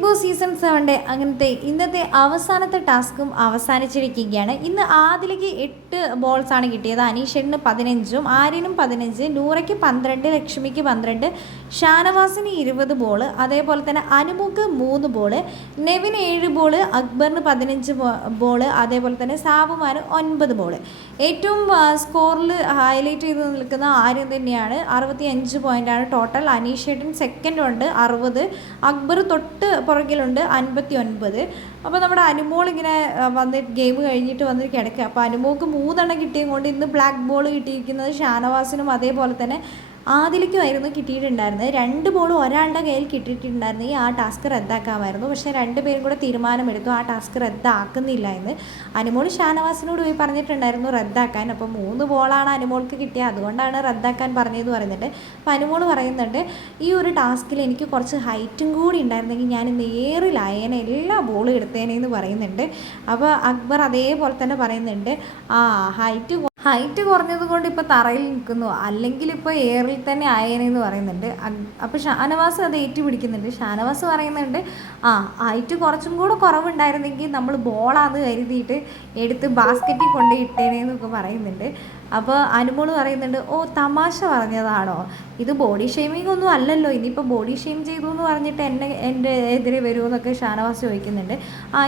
Big boss season 7 അങ്ങനത്തെ ഇന്നത്തെ അവസാനത്തെ ടാസ്കും അവസാനിച്ചിരിക്കുകയാണ്. ഇന്ന് ആദിലേക്ക് 8 ബോൾസാണ് കിട്ടിയത്. അനീഷേട്ടന് 15, ആര്യനും 15, നൂറയ്ക്ക് 12, ലക്ഷ്മിക്ക് 12, ഷാനവാസിന് 20 ബോൾ, അതേപോലെ തന്നെ അനുമുക്ക് 3 ബോൾ, നെവിന് 7 ബോൾ, അക്ബറിന് 15 ബോൾ, അതേപോലെ തന്നെ സാബുമാന് 9 ബോൾ. ഏറ്റവും സ്കോറിൽ ഹൈലൈറ്റ് ചെയ്ത് നിൽക്കുന്ന ആര്യൻ തന്നെയാണ്. 65 പോയിൻ്റാണ് ടോട്ടൽ. അനീഷേട്ടൻ സെക്കൻഡ് ഉണ്ട് 60, അക്ബർ തൊട്ട് പുറകിലുണ്ട് 59. അപ്പോൾ നമ്മുടെ അനുമോൾ ഇങ്ങനെ വന്നിട്ട് ഗെയിം കഴിഞ്ഞിട്ട് വന്നിട്ട് കിടക്കുക. അപ്പോൾ അനുമോൾക്ക് 3 കിട്ടിയത് കൊണ്ട് ഇന്ന് ബ്ലാക്ക് ബോൾ കിട്ടിയിരിക്കുന്നത് ഷാനവാസിനും അതേപോലെ തന്നെ ആദിലേക്കുമായിരുന്നു കിട്ടിയിട്ടുണ്ടായിരുന്നത്. 2 ബോൾ ഒരാളുടെ കയ്യിൽ കിട്ടിയിട്ടുണ്ടായിരുന്നെങ്കിൽ ആ ടാസ്ക് റദ്ദാക്കാമായിരുന്നു. പക്ഷേ 2 പേരും കൂടെ തീരുമാനമെടുത്തു ആ ടാസ്ക് റദ്ദാക്കുന്നില്ല എന്ന്. അനുമോൾ ഷാനവാസിനോട് പോയി പറഞ്ഞിട്ടുണ്ടായിരുന്നു റദ്ദാക്കാൻ. അപ്പോൾ 3 ബോളാണ് അനുമോൾക്ക് കിട്ടിയത്, അതുകൊണ്ടാണ് റദ്ദാക്കാൻ പറഞ്ഞതെന്ന് പറയുന്നുണ്ട്. അപ്പോൾ അനുമോൾ പറയുന്നുണ്ട്, ഈ ഒരു ടാസ്കിൽ എനിക്ക് കുറച്ച് ഹൈറ്റും കൂടി ഉണ്ടായിരുന്നെങ്കിൽ ഞാൻ നേരിലായേനെ എല്ലാ ബോളും എടുത്തേനെന്ന് പറയുന്നുണ്ട്. അപ്പോൾ അക്ബർ അതേപോലെ തന്നെ പറയുന്നുണ്ട്, ഹൈറ്റ് കുറഞ്ഞത് കൊണ്ട് ഇപ്പോൾ തറയിൽ നിൽക്കുന്നു, അല്ലെങ്കിൽ ഇപ്പോൾ എയറിൽ തന്നെ ആയേനെന്ന് പറയുന്നുണ്ട്. അപ്പോൾ ഷാനവാസ് അത് ഏറ്റുപിടിക്കുന്നുണ്ട്. ഷാനവാസ് പറയുന്നുണ്ട്, ഹൈറ്റ് കുറച്ചും കൂടെ കുറവുണ്ടായിരുന്നെങ്കിൽ നമ്മൾ ബോളാന്ന് കരുതിയിട്ട് എടുത്ത് ബാസ്ക്കറ്റിൽ കൊണ്ട് ഇട്ടേനെന്നൊക്കെ പറയുന്നുണ്ട്. അപ്പോൾ അനുമോൾ പറയുന്നുണ്ട്, തമാശ പറഞ്ഞതാണോ, ഇത് ബോഡി ഷെയ്മിങ് ഒന്നും അല്ലല്ലോ, ഇനിയിപ്പോൾ ബോഡി ഷെയിം ചെയ്തു എന്ന് പറഞ്ഞിട്ട് എൻ്റെ എതിരെ വരുമെന്നൊക്കെ ഷാനവാസ് ചോദിക്കുന്നുണ്ട്.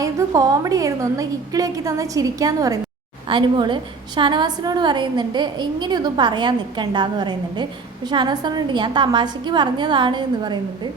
ഇത് കോമഡി ആയിരുന്നു, ഒന്ന് കിക്കിളിയാക്കി തന്നെ ചിരിക്കാമെന്ന് പറയുന്നു. അനുമോൾ ഷാനവാസിനോട് പറയുന്നുണ്ട്, ഇങ്ങനെയൊന്നും പറയാൻ നിൽക്കണ്ട എന്ന് പറയുന്നുണ്ട്. ഷാനവാസിനോട് ഞാൻ തമാശയ്ക്ക് പറഞ്ഞതാണ് എന്ന് പറയുന്നുണ്ട്.